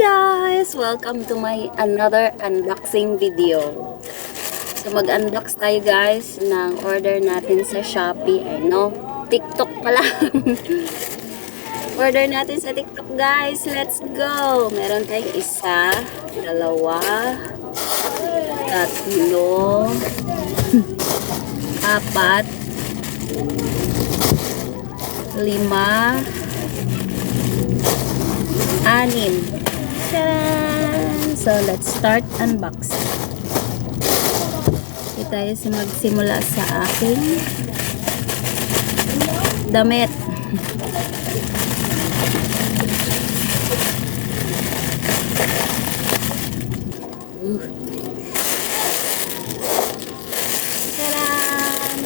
guys! Welcome to my another unboxing video. So mag-unbox tayo guys ng order natin sa Shopee. Ay no, TikTok pala. Order natin sa TikTok guys. Let's go! Meron tayong isa, dalawa, tatlo, apat, lima, anim. Tadaan! So, let's start unboxing. Hindi tayo magsimula sa aking damit. Tadaan!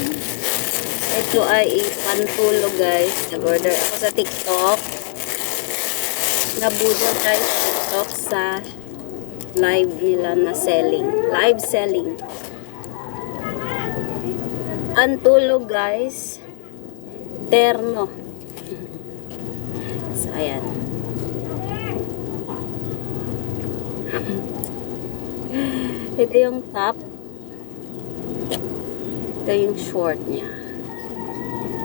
Ito ay pantulog guys. Nag-order ako sa TikTok. Nabudol tayo sa TikTok sa live nila na selling. Live selling. Antulog guys. Terno. So, ayan. Ito yung top. Ito yung short niya.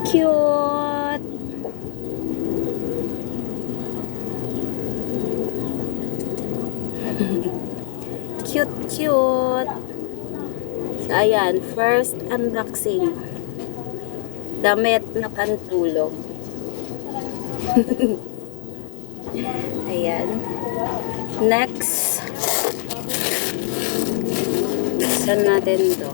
Cute! Cute. So, ayan. First unboxing. Damit na pantulog. Ayan. Next. Saan natin to?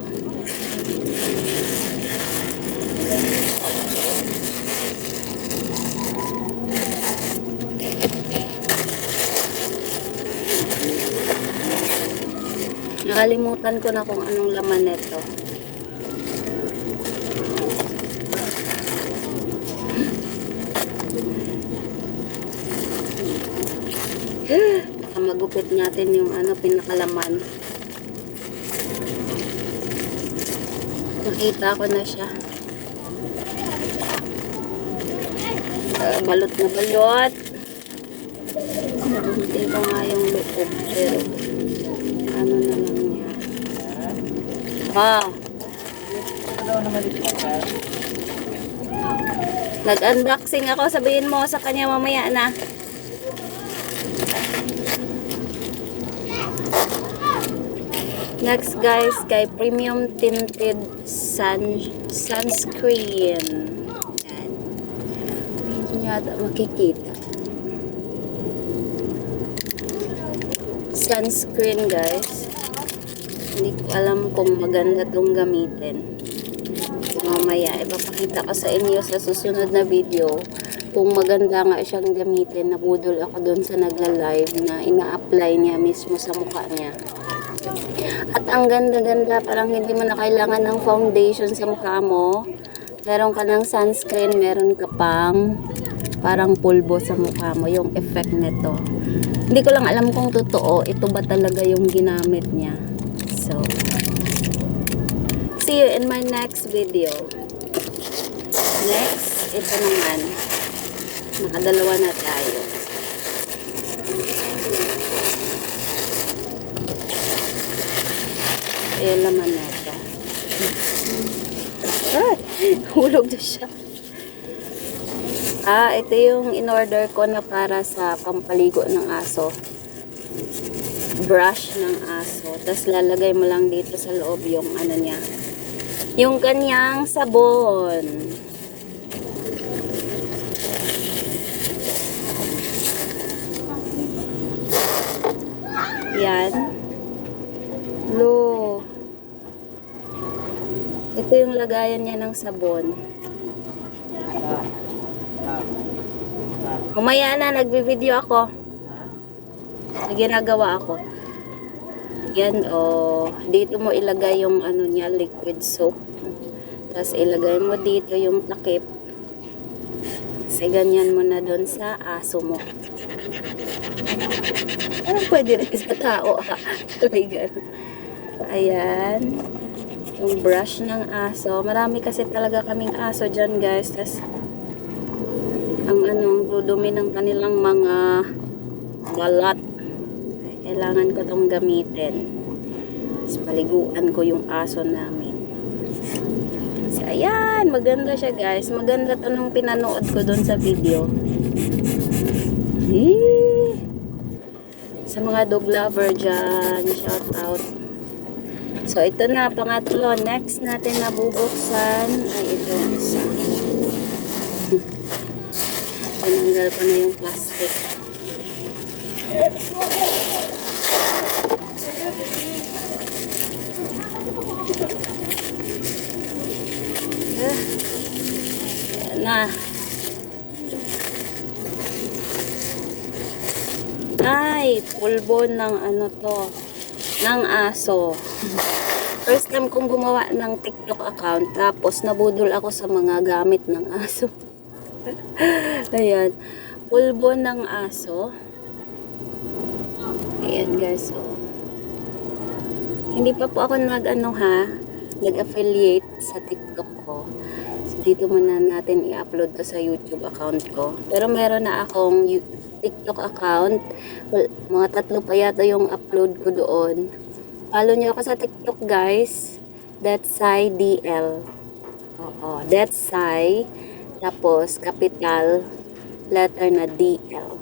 Nakalimutan ko na kung anong laman nito. Baka magupit natin yung pinakalaman. Nakita ko na siya. Balot na balot. Hindi ko nga yung loob. Pero ano na lang niya. Wow. Nag-unboxing ako. Sabihin mo sa kanya mamaya na. Next guys, kay Premium Tinted Sunscreen. Yan. Hindi niya makikita. Sunscreen guys. Hindi ko alam kung maganda itong gamitin. So, mamaya, ipapakita ko sa inyo sa susunod na video kung maganda nga siyang gamitin. Nabudol ako dun sa nagla-live na ina-apply niya mismo sa mukha niya. At ang ganda-ganda, parang hindi mo na kailangan ng foundation sa mukha mo. Meron ka ng sunscreen, meron ka pang parang pulbo sa mukha mo, yung effect nito. Hindi ko lang alam kung totoo, ito ba talaga yung ginamit niya. So, see you in my next video. Next, ito naman. Nakadalawa na tayo. Ayan naman na ito. Hulog na siya. Ito yung in-order ko na para sa pampaligo ng aso. Brush ng aso. Tapos lalagay mo lang dito sa loob yung niya. Yung kanyang sabon. Yan. Ito yung lagayan niya ng sabon. Mamaya na, nagbi-video ako. Ginagawa ako. Yan, dito mo ilagay yung niya, liquid soap. Tapos ilagay mo dito yung takip. Kasi ganyan mo na doon sa aso mo. Parang pwede rin sa tao, ha? Ayan. Yung brush ng aso. Marami kasi talaga kaming aso dyan, guys. Tas ang dudumi ng kanilang mga balat. Kailangan ko tong gamitin. Tapos paliguan ko yung aso namin. So, ayan. Maganda siya, guys. Maganda to nung pinanood ko doon sa video. Sa mga dog lover dyan, shout out. So, ito na, pangatlo. Next natin na bubuksan ay ito isa. Tinanggal ko na yung plastic. Ayan na. Ay, pulbo ng ano to, ng aso. First time kong gumawa ng TikTok account, tapos nabudol ako sa mga gamit ng aso. Ayan, pulbo ng aso. Ayan guys, so hindi pa po ako nag-affiliate sa TikTok ko. So, dito muna natin i-upload to sa YouTube account ko. Pero meron na akong TikTok account. Well, mga 3 pa yata yung upload ko doon. Follow nyo ako sa TikTok, guys. That's Sai DL. Oo, that's Sai. Tapos, capital letter na DL.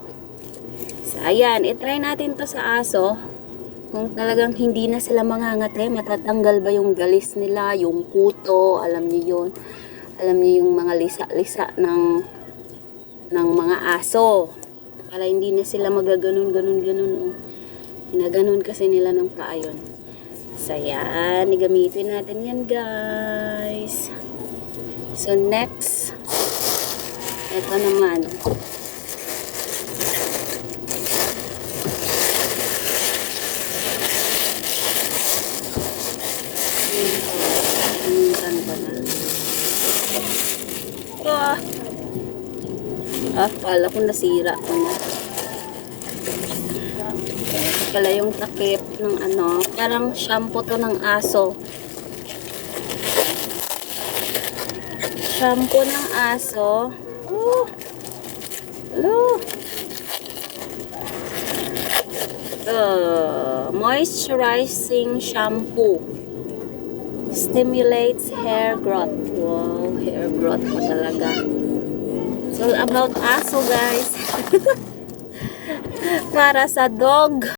So, ayan. I-try natin to sa aso. Kung talagang hindi na sila mangangate, matatanggal ba yung galis nila, yung kuto, alam niyo yun. Alam niyo yung mga lisa-lisa ng mga aso. Para hindi na sila magaganon. Ginaganon kasi nila ng paa yun. So, yan. Gamitin natin yan, guys. So, next. Ito naman. Minsan pa na. Kala ko nasira ko na. Ito pala yung takip ng ano. Parang shampoo to ng aso. Shampoo ng aso. Hello. Moisturizing shampoo. Stimulates hair growth. Wow, hair growth pa talaga. It's all about aso, guys. Para sa dog.